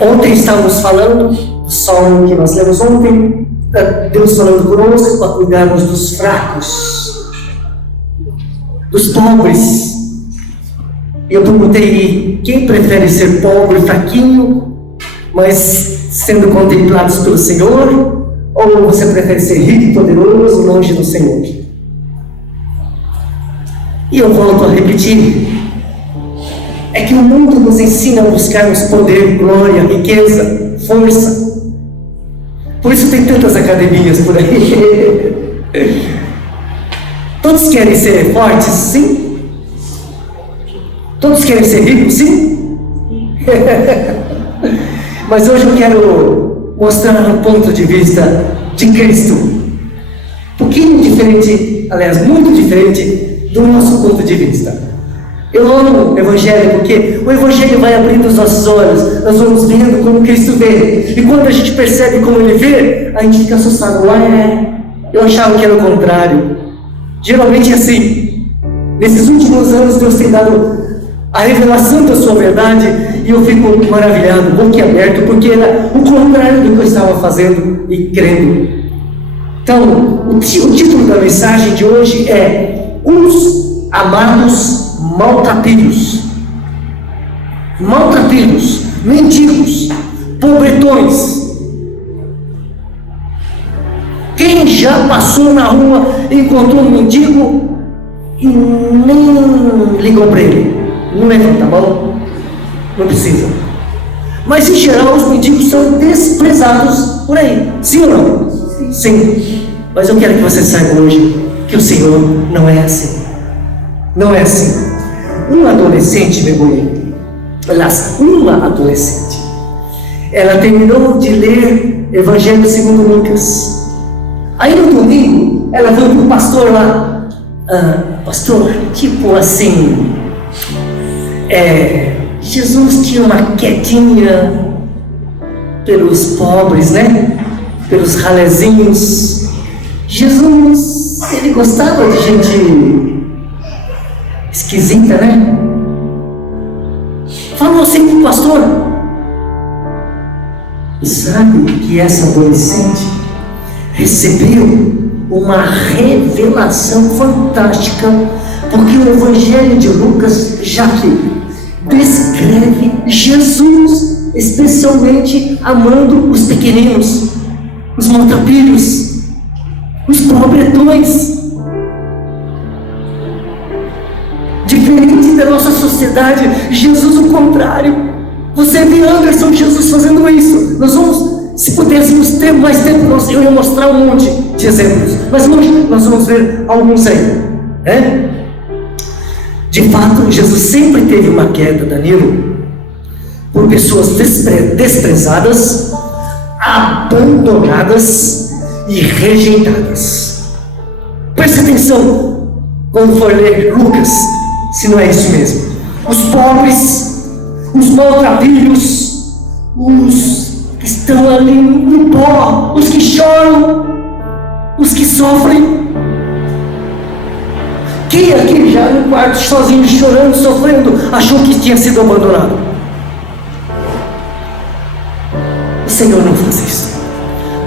Ontem estávamos falando do salmo que nós lemos ontem, Deus falando conosco para cuidarmos dos fracos, dos pobres. Eu perguntei: quem prefere ser pobre, fraquinho, mas sendo contemplados pelo Senhor? Ou você prefere ser rico e poderoso, longe do Senhor? E eu volto a repetir: é que o mundo nos ensina a buscarmos poder, glória, riqueza, força. Por isso tem tantas academias por aí. Todos querem ser fortes, sim? Todos querem ser ricos, sim? Mas hoje eu quero mostrar um ponto de vista de Cristo, um pouquinho diferente, aliás, muito diferente do nosso ponto de vista. Eu amo o Evangelho porque o Evangelho vai abrindo os nossos olhos, nós vamos vendo como Cristo vê, e quando a gente percebe como Ele vê, a gente fica assustado. Eu achava que era o contrário. Geralmente é assim. Nesses últimos anos Deus tem dado a revelação da sua verdade e eu fico maravilhado, boquiaberto, porque era o contrário do que eu estava fazendo e crendo. Então, o título da mensagem de hoje é: Os Amados Maltrapilhos. Maltrapilhos, mendigos, pobretões. Quem já passou na rua e encontrou um mendigo e nem ligou para ele? Não levanta a mão, não precisa. Mas em geral os mendigos são desprezados por aí, sim ou não? Sim. Mas eu quero que você saiba hoje que o Senhor não é assim. Não é assim. Uma adolescente, uma adolescente, ela terminou de ler Evangelho segundo Lucas. Aí no domingo, ela foi para o pastor lá: pastor, tipo assim, Jesus tinha uma quedinha pelos pobres, né? Pelos ralezinhos. Jesus, ele gostava de gente esquisita, né? Falou assim para o pastor. E sabe que essa adolescente recebeu uma revelação fantástica, porque o Evangelho de Lucas já que descreve Jesus especialmente amando os pequeninos, os maltrapilhos, os pobretões. Diferente da nossa sociedade, Jesus o contrário. Você vê Anderson, Jesus fazendo isso. Nós vamos, se pudéssemos ter mais tempo, eu ia mostrar um monte de exemplos, mas hoje nós vamos ver alguns aí, né? De fato, Jesus sempre teve uma queda, Danilo, por pessoas desprezadas, abandonadas e rejeitadas. Preste atenção quando for ler Lucas, se não é isso mesmo. Os pobres, os maltrapilhos, os que estão ali no pó, os que choram, os que sofrem. Quem aqui já no quarto sozinho, chorando, sofrendo, achou que tinha sido abandonado? O Senhor não faz isso.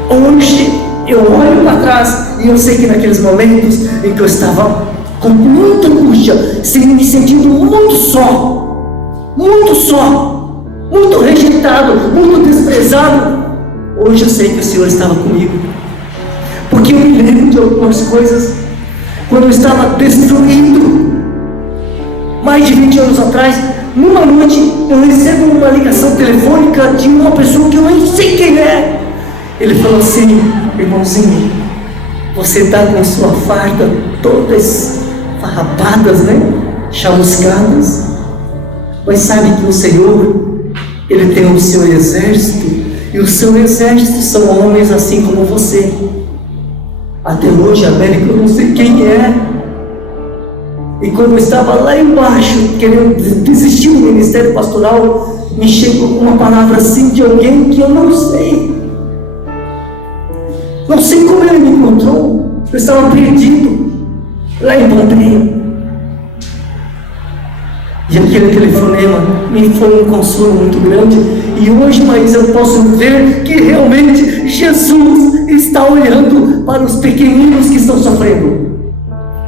Hoje eu olho para trás e eu sei que naqueles momentos em que eu estava com muita angústia, me sentindo muito só, muito rejeitado, muito desprezado, hoje eu sei que o Senhor estava comigo, porque eu me lembro de algumas coisas, quando eu estava destruído, mais de 20 anos atrás. Numa noite eu recebo uma ligação telefônica de uma pessoa que eu nem sei quem é. Ele falou assim: irmãozinho, você está com sua farda todas farrapadas, né? Chamuscadas, mas sabe que o Senhor, Ele tem o seu exército, e o seu exército são homens assim como você. Até hoje, América, eu não sei quem é. E quando eu estava lá embaixo, querendo desistir do ministério pastoral, me chegou uma palavra assim de alguém que eu não sei. Não sei como ele me encontrou. Eu estava perdido lá em Pompeia. E aquele telefonema me foi um consolo muito grande. E hoje, Maísa, eu posso ver que realmente Jesus está olhando para os pequeninos que estão sofrendo,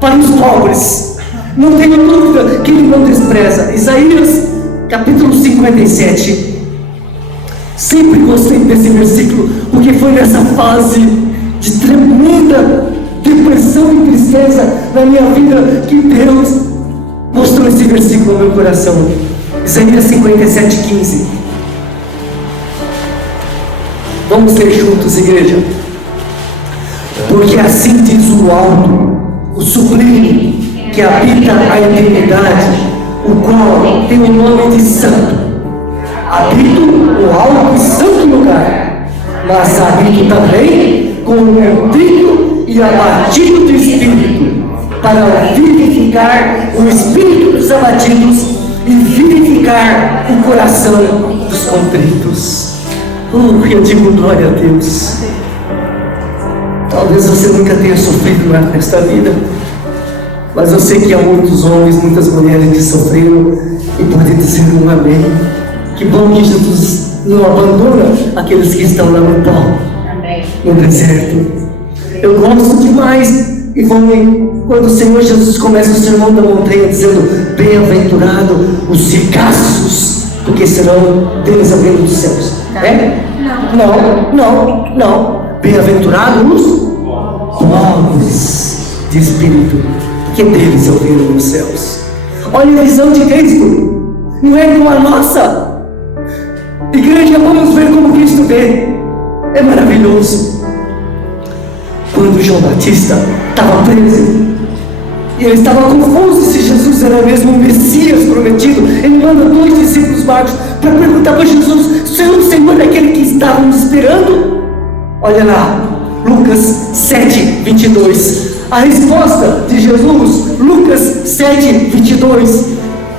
para os pobres. Não tenho dúvida que Ele não despreza. Isaías capítulo 57. Sempre gostei desse versículo, porque foi nessa fase de tremenda depressão e tristeza na minha vida que Deus mostrou esse versículo no meu coração. Isaías 57:15. Vamos ler juntos, igreja. Porque assim diz o alto, o sublime, que habita a eternidade, o qual tem o nome de santo. Habito o alto e santo lugar, mas habito também com o contrito e abatido de espírito, para vivificar o espírito dos abatidos e vivificar o coração dos contritos. Eu digo glória a Deus. Talvez você nunca tenha sofrido nesta vida, mas eu sei que há muitos homens, muitas mulheres que sofreram e podem dizer um amém. Que bom que Jesus não abandona aqueles que estão lá no pó, no deserto. Eu gosto demais, Ivone, quando o Senhor Jesus começa o sermão da montanha dizendo: bem-aventurado os ricaços, porque serão deles ao reino dos céus. É? Não. Bem-aventurados os pobres de espírito, porque deles é o reino dos céus. Olha a visão de Cristo, não é como a nossa. Igreja, vamos ver como Cristo vê. É maravilhoso. Quando João Batista estava preso e ele estava confuso se Jesus era mesmo o Messias prometido, ele manda 2 discípulos magos para perguntar para Jesus: o Senhor é aquele que estávamos esperando? Olha lá, Lucas 7:22. A resposta de Jesus, Lucas 7:22.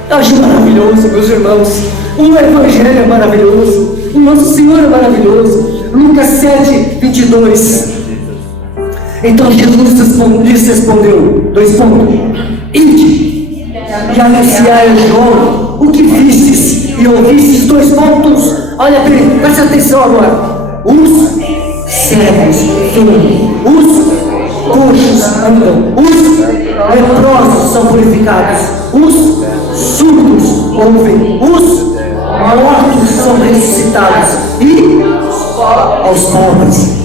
Acho maravilhoso, meus irmãos. O Evangelho é maravilhoso, o nosso Senhor é maravilhoso. Lucas 7:22. Então Jesus lhes respondeu, 2 pontos: ide e anunciai a João o que vistes e ouvistes, 2 pontos. Olha bem, preste atenção agora. Os cegos veem, os coxos andam, os leprosos são purificados, os surdos ouvem, os mortos são ressuscitados, e aos pobres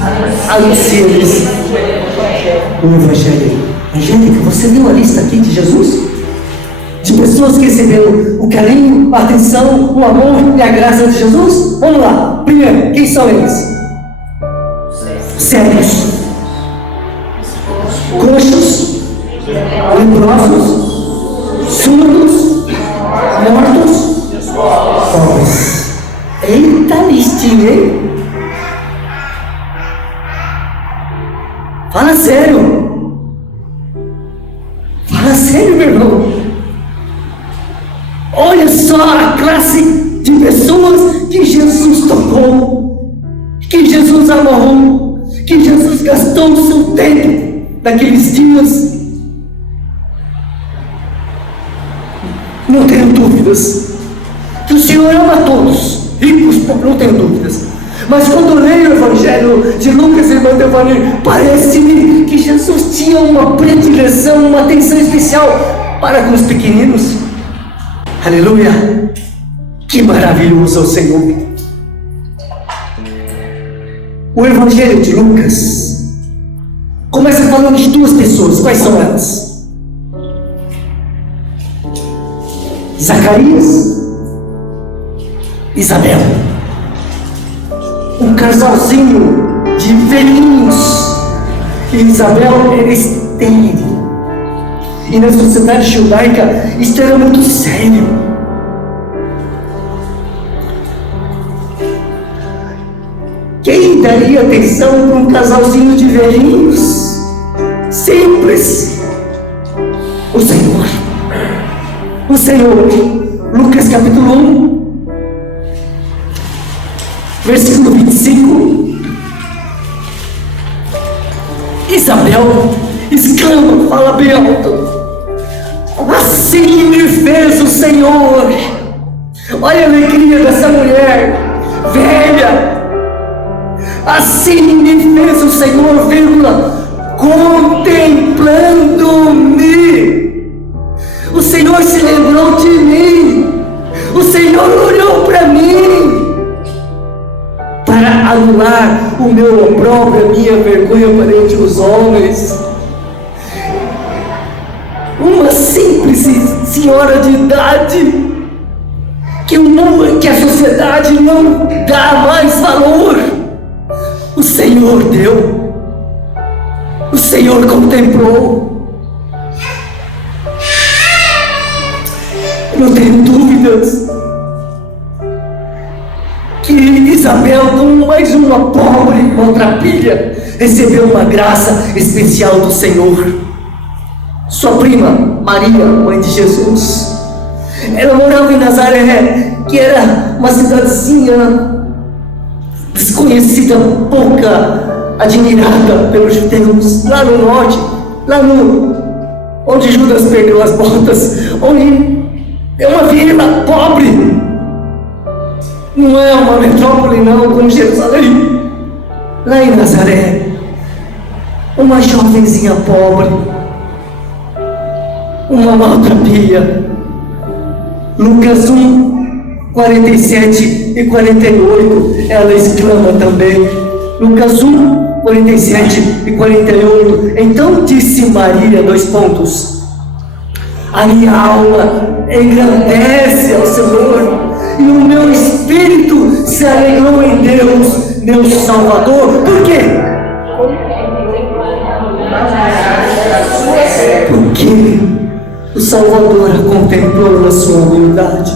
anuncia-lhes o Evangelho. Angélica, você viu a lista aqui de Jesus? De pessoas que receberam o carinho, a atenção, o amor e a graça de Jesus? Vamos lá. Primeiro, quem são eles? Cegos, coxos, leprosos, surdos, mortos, pobres. Eita listinha, hein? Fala sério. Fala sério, meu irmão. Olha só a classe de pessoas que Jesus tocou, que Jesus amarrou, que Jesus gastou o seu tempo naqueles dias. Não tenho dúvidas que o Senhor ama todos, ricos, pobres, não tenho dúvidas. Mas quando eu leio o Evangelho de Lucas e irmã Devani, parece-me que Jesus tinha uma predileção, uma atenção especial para com os pequeninos. Aleluia! Que maravilhoso é o Senhor! O Evangelho de Lucas começa falando de 2 pessoas. Quais são elas? Zacarias, Isabel. Um casalzinho de velhinhos. E Isabel era estéril. E na sociedade judaica isso era muito sério. Quem daria atenção para um casalzinho de velhinhos? Simples. O Senhor. O Senhor. Lucas capítulo 1. Versículo 25. Isabel exclama, fala bem alto: Assim me fez o Senhor. Olha a alegria dessa mulher velha. Assim me fez o Senhor, vírgula, contemplando-me. O Senhor se lembrou de mim. O Senhor olhou para mim para anular o meu opróbrio, a minha vergonha perante os homens. Uma simples senhora de idade que a sociedade não dá mais valor. O Senhor deu. O Senhor contemplou. Não tenho dúvidas que Isabel, como mais uma pobre maltrapilha, recebeu uma graça especial do Senhor. Sua prima, Maria, mãe de Jesus, ela morava em Nazaré, que era uma cidadezinha desconhecida, pouca admirada pelos judeus, lá no norte, onde Judas perdeu as botas, onde é uma vila pobre, não é uma metrópole não, como Jerusalém. Lá em Nazaré, uma jovenzinha pobre, uma maltrapilha. Lucas 1, 47 e 48, ela exclama também. Lucas 1, 47 e 48. Então disse Maria, a minha alma engrandece ao Senhor, e o meu espírito se alegrou em Deus, meu Salvador. Por quê? Porque o Salvador a contemplou na sua humildade.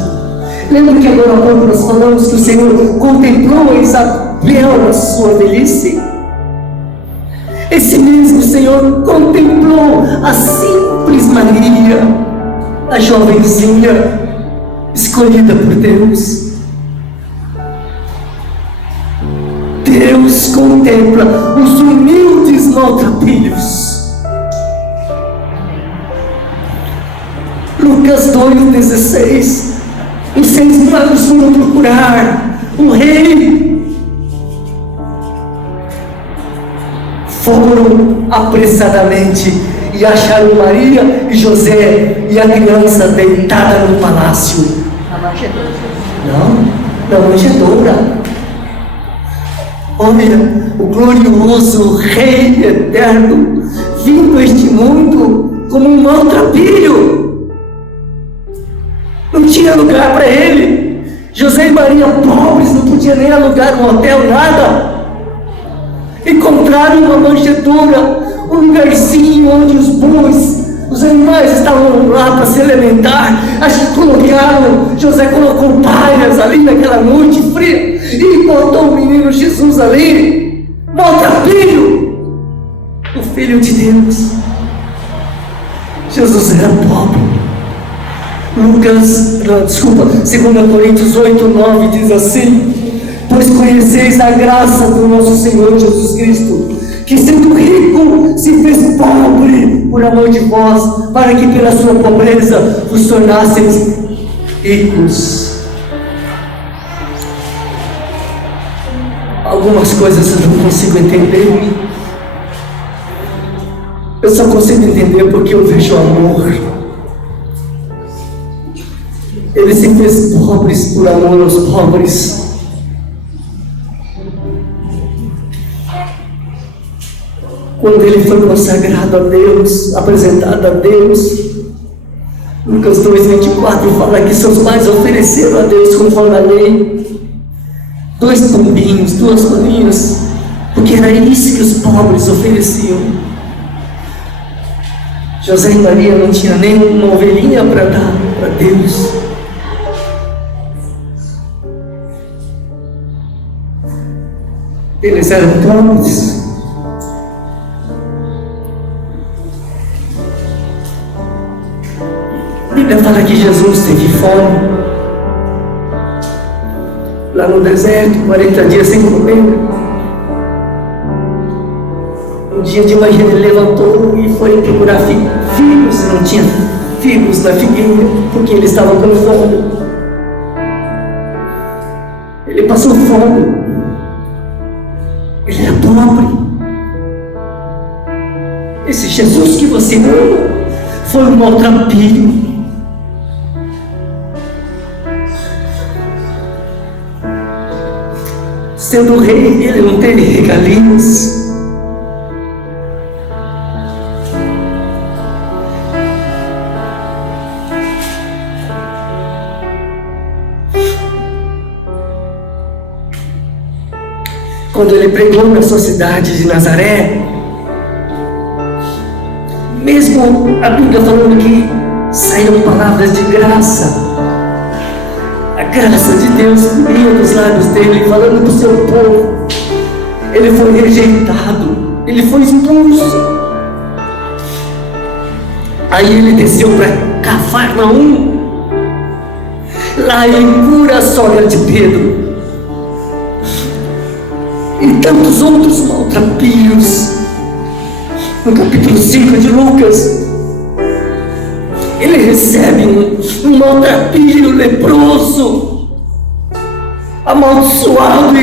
Lembra que agora há pouco nós falamos que o Senhor contemplou a Isabel na sua velhice? Esse mesmo Senhor contemplou a simples Maria, a jovenzinha escolhida por Deus. Deus contempla os humildes maltrapilhos. Lucas 2,16. Os 6 magos foram procurar o rei. Foram apressadamente e acharam Maria e José e a criança deitada no palácio. Na manjedoura. Não, na manjedoura. Olha, o glorioso Rei eterno vindo a este mundo como um maltrapilho. Não tinha lugar para ele. José e Maria, pobres, não podiam nem alugar um hotel, nada. Encontraram uma manjedoura, um lugarzinho onde os bois, os animais estavam lá para se alimentar. Acho que José colocou palhas ali naquela noite fria e botou o menino Jesus ali, maltrapilho, o Filho de Deus. Jesus era pobre. 2 Coríntios 8, 9 diz assim: pois conheceis a graça do nosso Senhor Jesus Cristo, que sendo rico se fez pobre por amor de vós, para que pela sua pobreza vos tornasseis ricos. Algumas coisas eu não consigo entender. Eu só consigo entender porque eu vejo amor. Ele se fez pobres por amor aos pobres. Quando ele foi consagrado a Deus, apresentado a Deus, Lucas 2,24 fala que seus pais ofereceram a Deus conforme a lei 2 pombinhos, 2 rolinhas, porque era isso que os pobres ofereciam. José e Maria não tinham nem uma ovelhinha para dar para Deus. Eles eram pobres. A Bíblia fala que Jesus teve fome lá no deserto, 40 dias sem comer. Um dia de manhã ele levantou e foi procurar filhos, não tinha figos na figueira, porque ele estava com fome. Ele passou fome. Ele era pobre. Esse Jesus que você ama foi um maltrapilho. Sendo rei, ele não teve regalias. Quando ele pregou na sua cidade de Nazaré, mesmo a Bíblia falando que saíram palavras de graça, a graça de Deus vinha dos lábios dele, falando para o seu povo. Ele foi rejeitado, ele foi expulso. Aí ele desceu para Cafarnaum. Lá ele cura a sogra de Pedro e tantos outros maltrapilhos. No capítulo 5 de Lucas, ele recebe um maltrapilho leproso, amaldiçoado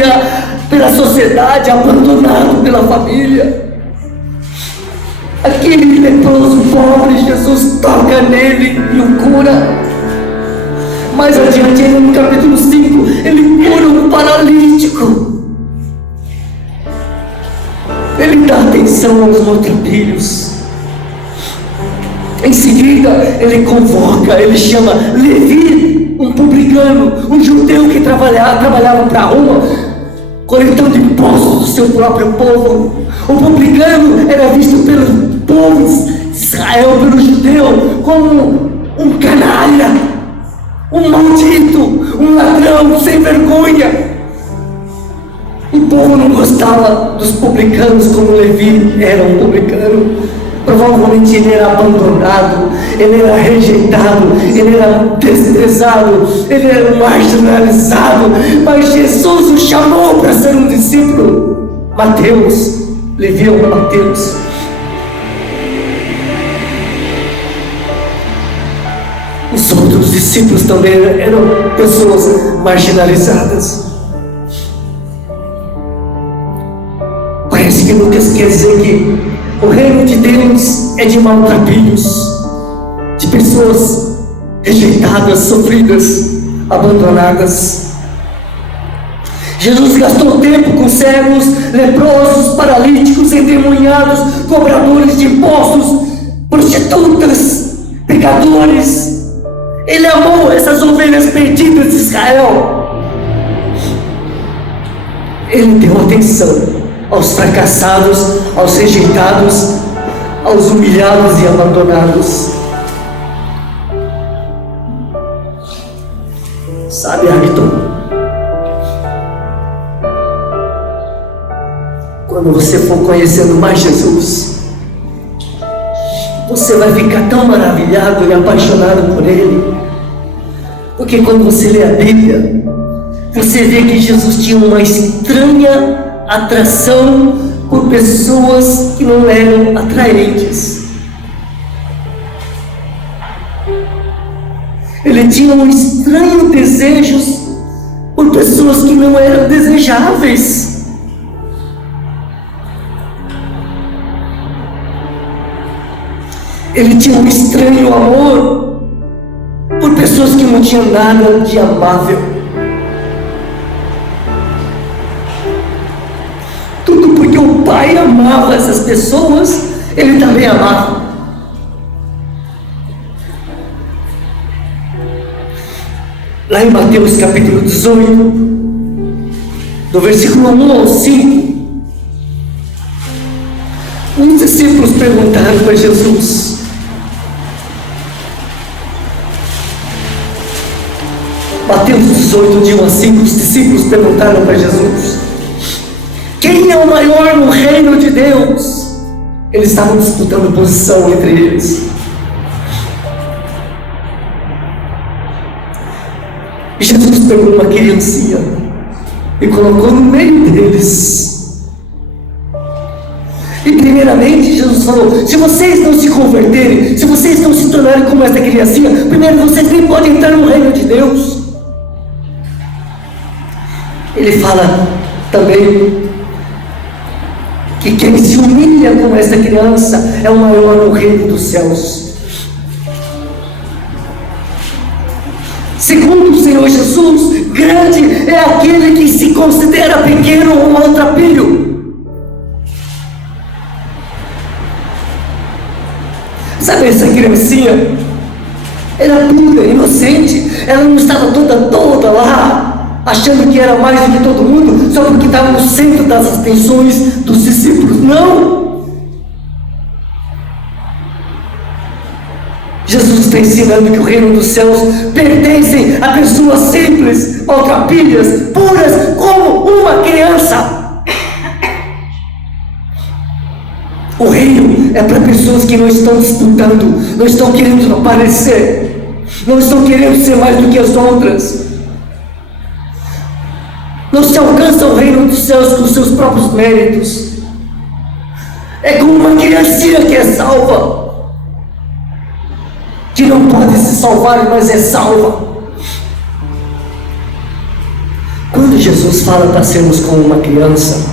pela sociedade, abandonado pela família. Aquele leproso pobre, Jesus toca nele e o cura. Mais adiante, no capítulo 5, ele cura um paralítico. Ele dá atenção aos maltrapilhos. Em seguida, ele convoca, ele chama Levi, um publicano, um judeu que trabalhava para Roma, coletando impostos do seu próprio povo. O publicano era visto pelo povo de Israel, pelo judeu, como um canalha, um maldito, um ladrão sem vergonha. O povo não gostava dos publicanos, como Levi era um publicano. Provavelmente ele era abandonado, ele era rejeitado, ele era desprezado, ele era marginalizado. Mas Jesus o chamou para ser um discípulo. Mateus, Levi é um Mateus. Os outros discípulos também eram pessoas marginalizadas. Parece que Lucas quer dizer que o reino de Deus é de maltrapilhos, de pessoas rejeitadas, sofridas, abandonadas. Jesus gastou tempo com cegos, leprosos, paralíticos, endemoniados, cobradores de impostos, prostitutas, pecadores. Ele amou essas ovelhas perdidas de Israel. Ele deu atenção aos fracassados, aos rejeitados, aos humilhados e abandonados. Sabe, Ayrton, quando você for conhecendo mais Jesus, você vai ficar tão maravilhado e apaixonado por Ele, porque quando você lê a Bíblia, você vê que Jesus tinha uma estranha atração por pessoas que não eram atraentes. Ele tinha um estranho desejo por pessoas que não eram desejáveis. Ele tinha um estranho amor por pessoas que não tinham nada de amável. Porque o Pai amava essas pessoas, Ele também amava. Lá em Mateus capítulo 18, do versículo 1 ao 5, os discípulos perguntaram para Jesus: Mateus 18, de 1 a 5, os discípulos perguntaram para Jesus: quem é o maior no reino de Deus? Eles estavam disputando posição entre eles. E Jesus pegou uma criancinha e colocou no meio deles. E primeiramente Jesus falou: se vocês não se converterem, se vocês não se tornarem como essa criancinha, primeiro vocês nem podem entrar no reino de Deus. Ele fala também que quem se humilha como essa criança é o maior no reino dos céus. Segundo o Senhor Jesus, grande é aquele que se considera pequeno ou maltrapilho. Sabe essa criancinha? Era pura, inocente. Ela não estava toda lá, achando que era mais do que todo mundo, só porque estava no centro das atenções dos discípulos. Não! Jesus está ensinando que o reino dos céus pertence a pessoas simples, maltrapilhas, puras, como uma criança. O reino é para pessoas que não estão disputando, não estão querendo aparecer, não estão querendo ser mais do que as outras. Não se alcança o reino dos céus com os seus próprios méritos. É como uma criancinha que é salva, que não pode se salvar, mas é salva. Quando Jesus fala para sermos como uma criança,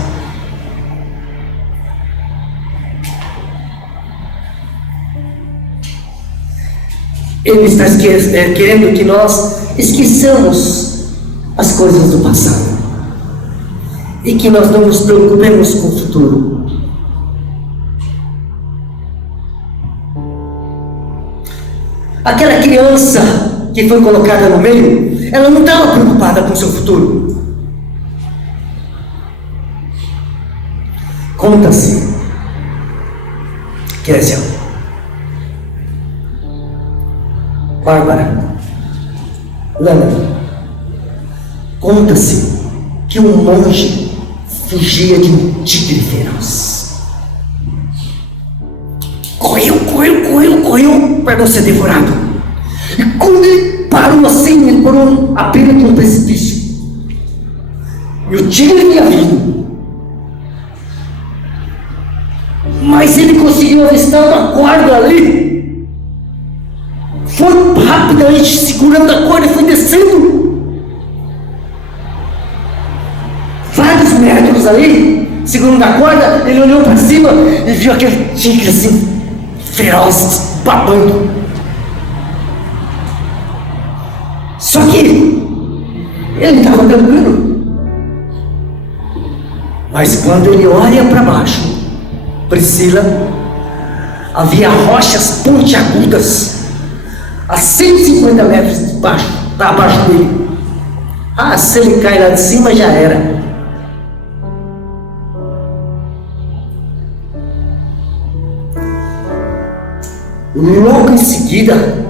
Ele está querendo que nós esqueçamos as coisas do passado e que nós não nos preocupemos com o futuro. Aquela criança que foi colocada no meio, ela não estava preocupada com o seu futuro. Conta-se, Kézia, Bárbara, Lana, conta-se que um monge fugia de um tigre feroz. Correu para não ser devorado. E quando ele parou assim, ele parou à beira de um precipício. E o tigre vinha vindo. Mas ele conseguiu avistar uma corda ali. Foi rapidamente segurando a corda e foi descendo vários metros ali, segurando a corda. Ele olhou para cima e viu aquele tigre assim, feroz, babando. Só que ele estava tranquilo. Mas quando ele olha para baixo, Priscila, havia rochas pontiagudas a 150 metros abaixo dele. Se ele cai lá de cima, já era. Logo em seguida,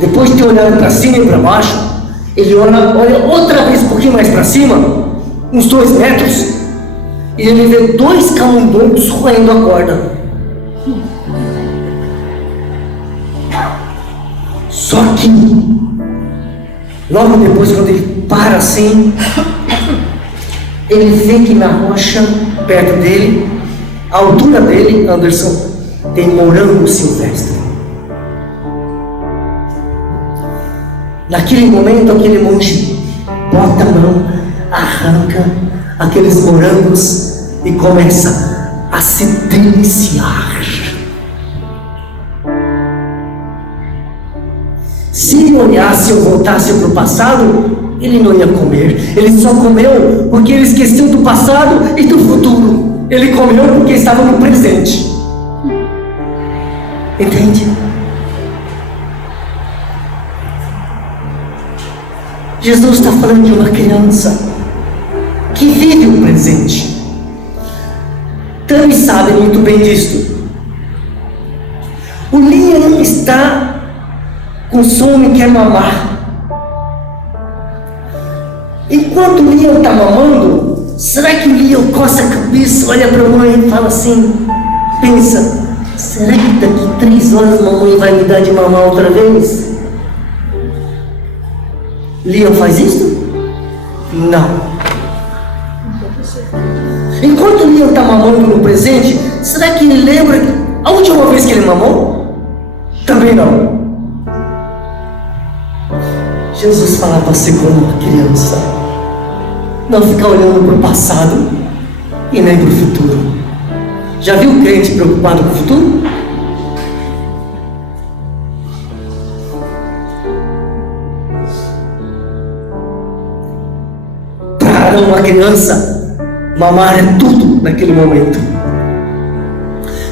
depois de ter olhado para cima e para baixo, ele olha outra vez um pouquinho mais para cima, uns 2 metros, e ele vê 2 camundongos roendo a corda. Só que, logo depois, quando ele para assim, ele vê que na rocha, perto dele, à altura dele, Anderson, tem morango silvestre. Naquele momento, aquele monge bota a mão, arranca aqueles morangos e começa a se deliciar. Se ele olhasse ou voltasse para o passado, ele não ia comer. Ele só comeu porque ele esqueceu do passado e do futuro. Ele comeu porque estava no presente. Entende? Jesus está falando de uma criança que vive o presente. Tami sabe muito bem disto. O Liam está com sono e quer mamar. Enquanto o Liam está mamando, será que o Liam coça a cabeça, olha para a mãe e fala assim, pensa, será que daqui 3 horas a mamãe vai me dar de mamar outra vez? Liam faz isso? Não. Enquanto quando ele está mamando no presente, será que ele lembra a última vez que ele mamou? Também não. Jesus fala para ser como uma criança, não ficar olhando para o passado e nem para o futuro. Já viu o crente preocupado com o futuro? Para uma criança, mamar é tudo naquele momento.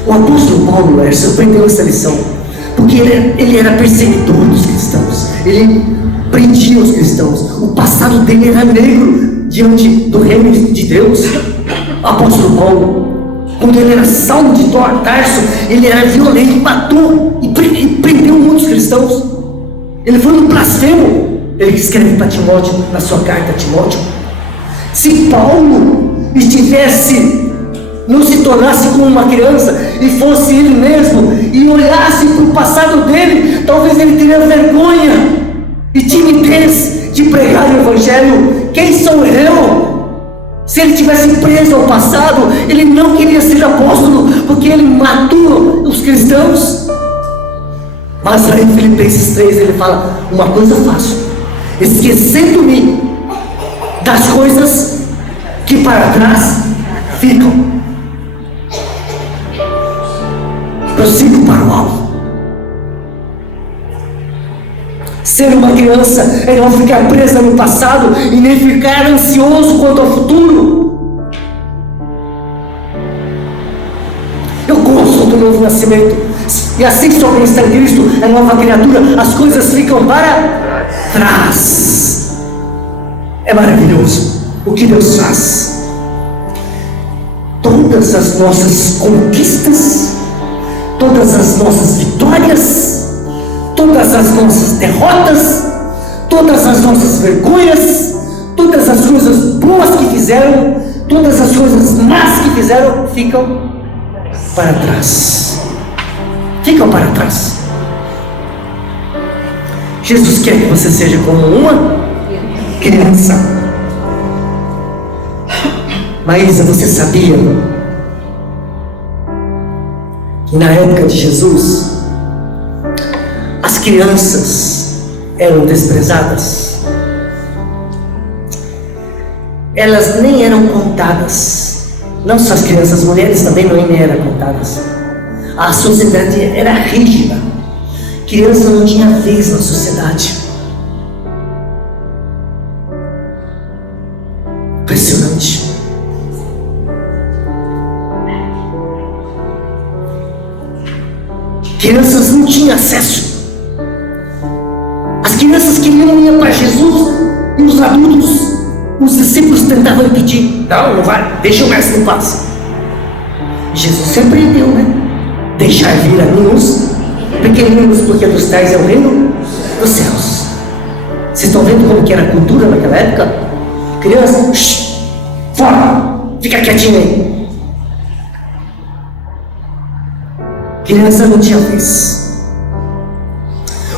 O apóstolo Paulo aprendeu essa lição, porque ele era perseguidor dos cristãos, ele prendia os cristãos. O passado dele era negro diante do reino de Deus. O apóstolo Paulo, quando ele era Saulo de Tarso, ele era violento, matou e prendeu muitos cristãos. Ele foi um blasfemo. Ele escreve para Timóteo, na sua carta a Timóteo: se Paulo não se tornasse como uma criança e fosse ele mesmo e olhasse para o passado dele, talvez ele teria vergonha e timidez de pregar o evangelho. Quem sou eu? Se ele tivesse preso ao passado, ele não queria ser apóstolo, porque ele matou os cristãos. Mas aí em Filipenses 3 ele fala: uma coisa eu faço, esquecendo-me das coisas que para trás ficam, prossigo para o alvo. Ser uma criança é não ficar presa no passado e nem ficar ansioso quanto ao futuro. Eu gosto do novo nascimento. E assim que alguém está em Cristo, é nova criatura, as coisas ficam para trás. É maravilhoso o que Deus faz. Todas as nossas conquistas, todas as nossas vitórias, todas as nossas derrotas, todas as nossas vergonhas, todas as coisas boas que fizeram, todas as coisas más que fizeram, ficam para trás. Ficam para trás. Jesus quer que você seja como uma criança. Maísa, você sabia que na época de Jesus as crianças eram desprezadas? Elas nem eram contadas. Não só as crianças, as mulheres também nem eram contadas. A sociedade era rígida. Criança não tinha vez na sociedade. Impressionante. Crianças não tinham acesso. As crianças queriam ir para Jesus e os adultos, os discípulos tentavam impedir. Não vai, deixa o mestre em paz. Jesus sempre deu, né? Deixar vir a mim os pequeninos, porque dos tais é o reino dos céus. Vocês estão vendo como que era a cultura naquela época? Criança, fora, fica quietinho aí. Criança não tinha vez.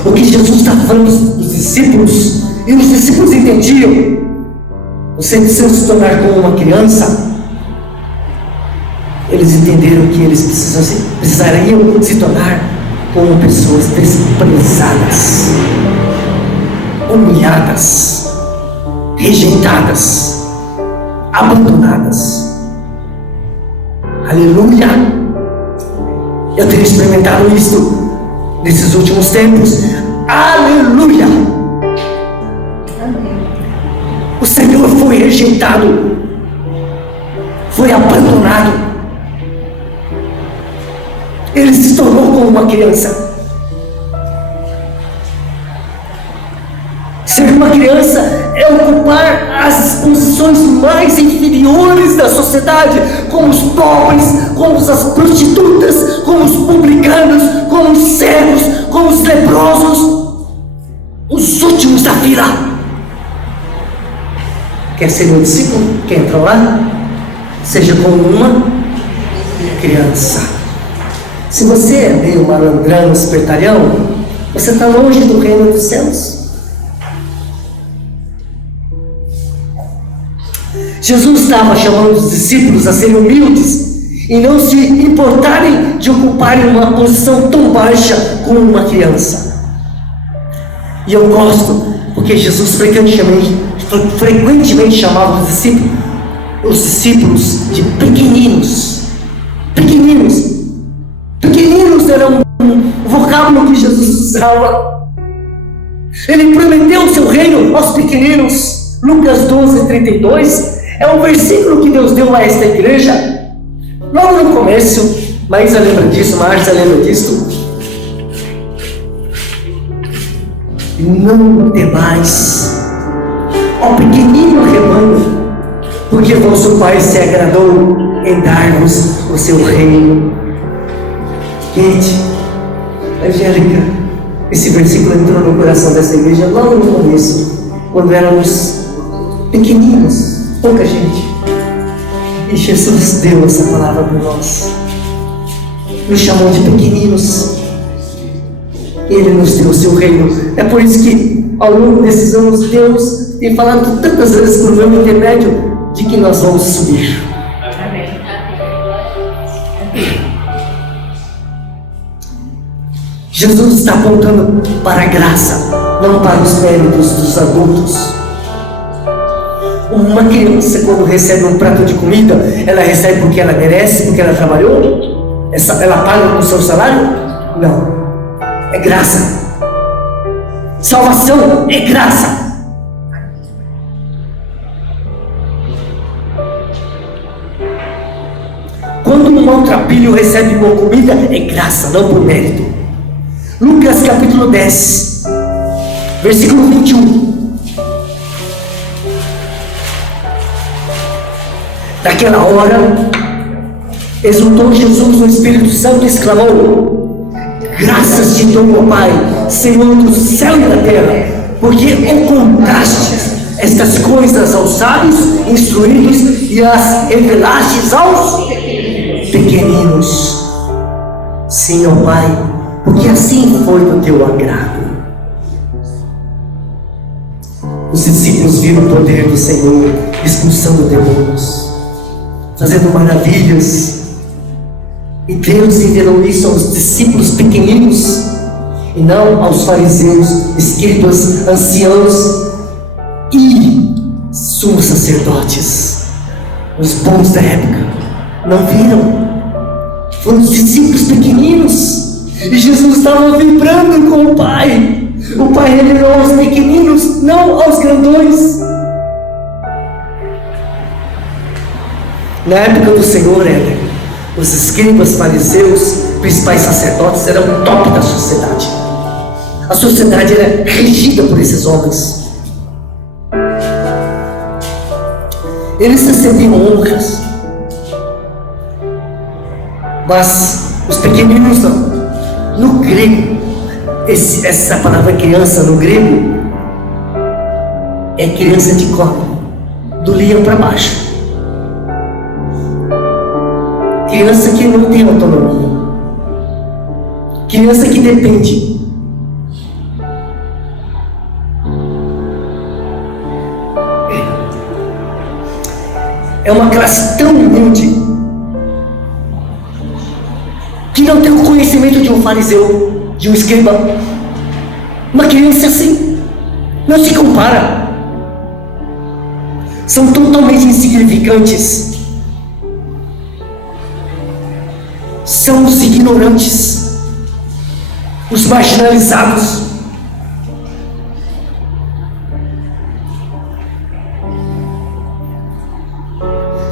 O que Jesus está falando dos discípulos, e os discípulos entendiam: você precisa se tornar como uma criança. Eles entenderam que eles precisariam se tornar como pessoas desprezadas, humilhadas, rejeitadas, abandonadas. Aleluia! Eu tenho experimentado isso nesses últimos tempos. Aleluia! O Senhor foi rejeitado, foi abandonado. Ele se tornou como uma criança. Ser uma criança é ocupar as posições mais inferiores da sociedade, como os pobres, como as prostitutas, como os publicanos, como os cegos, como os leprosos, os últimos da fila. Quer ser meu discípulo? Quer entrar lá? Seja como uma criança. Se você é meio malandrão, espertalhão, você está longe do reino dos céus. Jesus estava chamando os discípulos a serem humildes e não se importarem de ocuparem uma posição tão baixa como uma criança. E eu gosto, porque Jesus frequentemente chamava os discípulos de pequeninos. Pequeninos era um vocábulo que Jesus usava. Ele prometeu o seu reino aos pequeninos. Lucas 12:32 é um versículo que Deus deu a esta igreja logo no começo. Marisa lembra disso. Não temais, ó pequenino rebanho, porque vosso Pai se agradou em dar-vos o seu reino. Gente, Angélica, esse versículo entrou no coração dessa igreja logo no começo, quando éramos pequeninos, pouca gente, e Jesus deu essa palavra para nós, nos chamou de pequeninos. Ele nos deu o seu reino. É por isso que ao longo desses anos Deus tem falado tantas vezes por meu intermédio de que nós vamos subir. Amém. Jesus está apontando para a graça, não para os méritos dos adultos. Uma criança, quando recebe um prato de comida, ela recebe porque ela merece, porque ela trabalhou? Ela paga com o seu salário? Não. É graça. Salvação é graça. Quando um maltrapilho recebe uma comida, é graça, não por mérito. Lucas capítulo 10, versículo 21. Naquela hora, exultou Jesus no Espírito Santo e exclamou: graças te dou, meu Pai, Senhor do céu e da terra, porque ocultastes estas coisas aos sábios, instruídos, e as revelastes aos pequeninos. Sim, meu Pai, porque assim foi do teu agrado. Os discípulos viram o poder do Senhor expulsando demônios, fazendo maravilhas. E Deus revelou isso aos discípulos pequeninos e não aos fariseus, escribas, anciãos e sumos sacerdotes. Os bons da época não viram. Foram os discípulos pequeninos. E Jesus estava vibrando com o Pai. O Pai revelou aos pequeninos, não aos grandões. Na época do Senhor, os escribas, fariseus, principais sacerdotes eram o top da sociedade. A sociedade era regida por esses homens. Eles recebiam honras, mas os pequeninos não. No grego, essa palavra criança no grego é criança de colo, do leão para baixo. Criança que não tem autonomia, criança que depende. É uma classe tão humilde que não tem o conhecimento de um fariseu, de um escriba. Uma criança assim não se compara. São totalmente insignificantes. São os ignorantes, os marginalizados.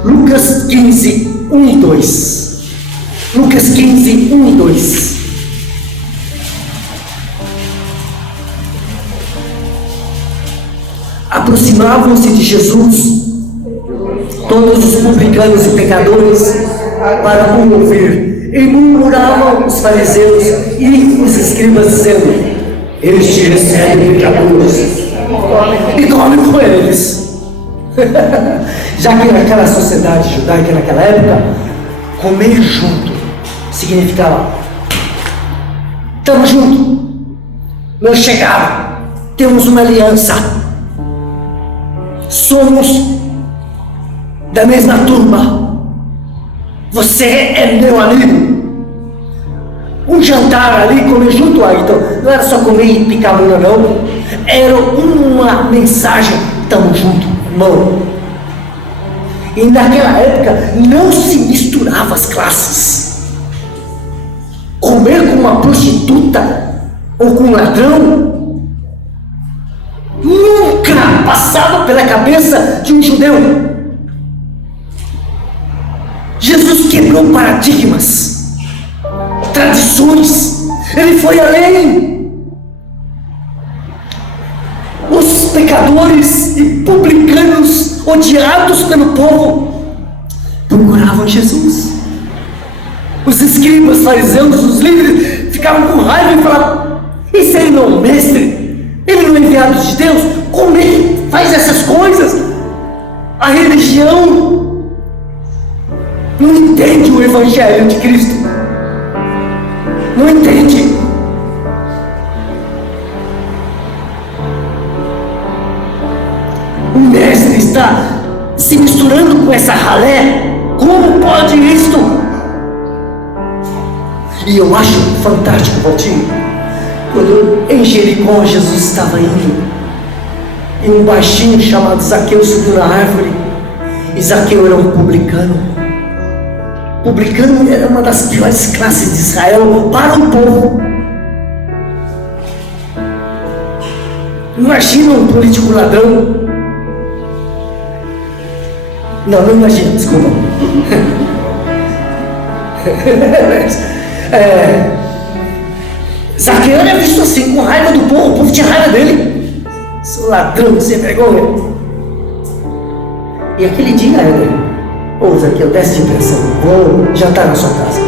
Lucas 15, 1 e 2. Lucas 15, 1 e 2. Aproximavam-se de Jesus todos os publicanos e pecadores para o ouvir, e murmuravam os fariseus e os escribas, dizendo: este recebe pecadores e come com eles. Já que naquela sociedade judaica, naquela época, comer junto significava: estamos juntos, nós chegamos, temos uma aliança, somos da mesma turma. Você é meu amigo. Um jantar ali, comer junto, então não era só comer e picar mula, não. Era uma mensagem: estamos juntos, irmão. E naquela época não se misturava as classes. Comer com uma prostituta ou com um ladrão nunca passava pela cabeça de um judeu. Jesus quebrou paradigmas, tradições. Ele foi além. Os pecadores e publicanos, odiados pelo povo, procuravam Jesus. Os escribas, fariseus, os líderes ficavam com raiva e falavam: esse aí não é um mestre? Ele não é enviado de Deus? Como ele faz essas coisas? A religião não entende o Evangelho de Cristo. Não entende. O mestre está se misturando com essa ralé. Como pode isto? E eu acho fantástico, Valtinho, quando em Jericó Jesus estava indo, e um baixinho chamado Zaqueu subiu na árvore. E Zaqueu era um publicano. Publicano era uma das piores classes de Israel para o povo. Imagina um político ladrão. Não imagina, desculpa. Zaqueu era visto assim, com raiva do povo. O povo tinha raiva dele. Seu ladrão, sem vergonha. E aquele dia, Zaqueu, desce depressa, vou jantar na sua casa.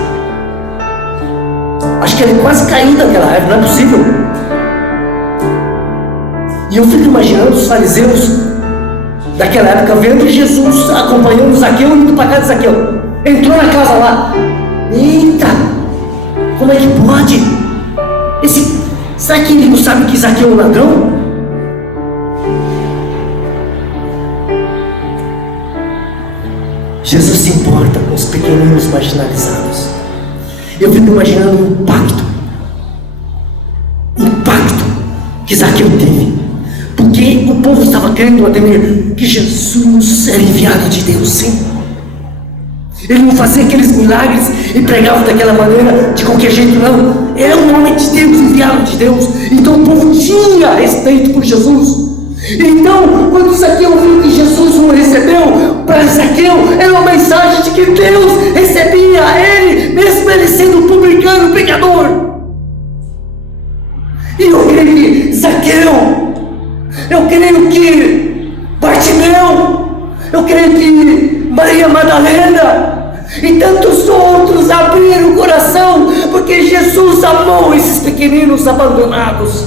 Acho que ele quase caiu daquela raiva, não é possível. E eu fico imaginando os fariseus daquela época vendo Jesus acompanhando Zaqueu, indo para casa de Zaqueu. Entrou na casa lá. Eita, como é que pode? Será que ele não sabe que Zaqueu é um ladrão? Jesus se importa com os pequeninos marginalizados. Eu fico imaginando o impacto que Zaqueu teve, porque o povo estava crendo, Ademir, que Jesus era enviado de Deus, sim. Ele não fazia aqueles milagres e pregava daquela maneira, de qualquer jeito, não. Ele é um homem de Deus, enviado de Deus. Então o povo tinha respeito por Jesus. Então, quando Zaqueu viu que Jesus o recebeu, para Zaqueu era uma mensagem de que Deus recebia ele, mesmo ele sendo um publicano, pecador. E eu creio que Zaqueu, eu creio que Bartimeu, eu creio que Maria Madalena e tantos outros abriram o coração, porque Jesus amou esses pequeninos abandonados.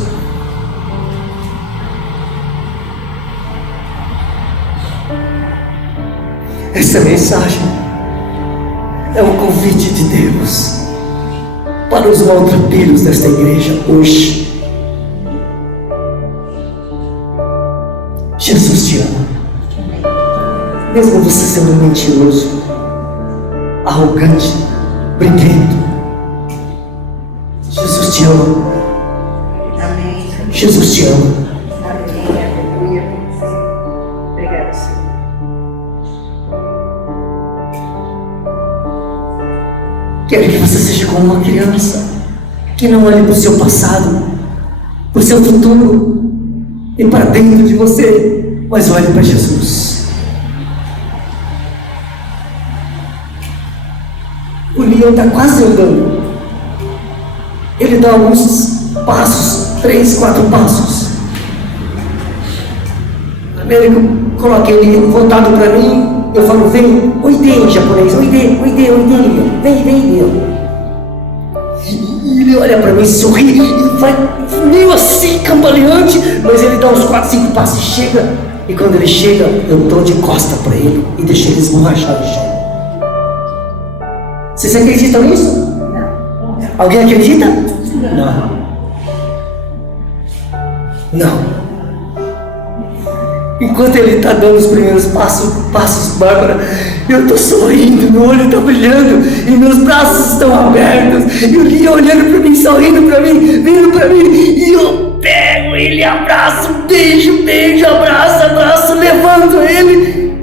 Essa mensagem é um convite de Deus para os maltrapilhos desta igreja hoje. Jesus te ama, mesmo você sendo mentiroso, arrogante, briguento. Jesus te ama. Jesus te ama. Quero que você seja como uma criança que não olhe para o seu passado, para o seu futuro e para dentro de você, mas olhe para Jesus. O leão está quase andando. Ele dá alguns passos, 3, 4 passos. O médico coloca ele voltado para mim. Eu falo: vem, oide em japonês, oide, vem, meu. E ele olha para mim, sorri e vai meio assim, cambaleante, mas ele dá uns 4, 5 passos e chega. E quando ele chega, eu dou de costa para ele e deixo ele esborrachar no chão. Vocês acreditam nisso? Não. Alguém acredita? Não. Enquanto ele está dando os primeiros passos, Bárbara, eu estou sorrindo, meu olho está brilhando, e meus braços estão abertos, e o Lia olhando para mim, sorrindo para mim, vindo para mim, e eu pego ele, abraço, beijo, abraço, levanto ele.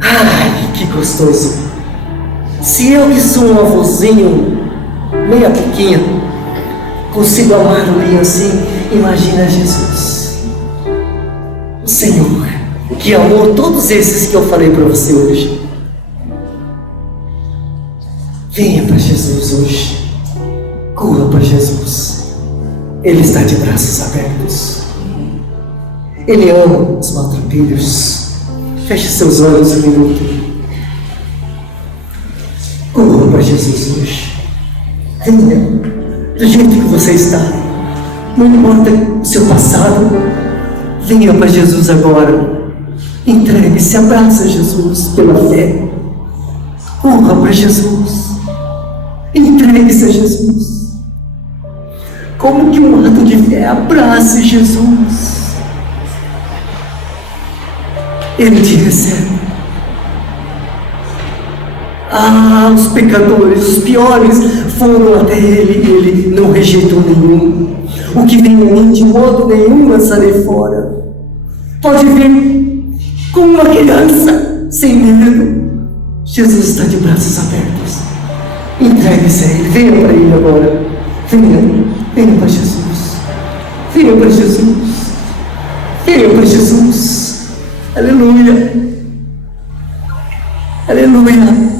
Ai, que gostoso. Se eu que sou um avôzinho, meia pouquinho, consigo amar o Lia assim, imagina Jesus. O Senhor, que amou todos esses que eu falei para você hoje. Venha para Jesus hoje. Corra para Jesus. Ele está de braços abertos. Ele ama os maltrapilhos. Feche seus olhos um minuto. Corra para Jesus hoje. Venha do jeito que você está. Não importa o seu passado. Venha para Jesus agora. Entregue-se, abraça Jesus pela fé. Corra para Jesus. Entregue-se a Jesus. Como que um ato de fé, abrace Jesus. Ele te recebe. Os pecadores, os piores, foram até Ele e Ele não rejeitou nenhum. O que vem a mim, de modo nenhum lançarei fora. Pode vir como uma criança, sem medo. Jesus está de braços abertos. Entregue-se a Ele, venha para Ele agora. Venha para Jesus. Venha para Jesus. Venha para Jesus. Aleluia. Aleluia.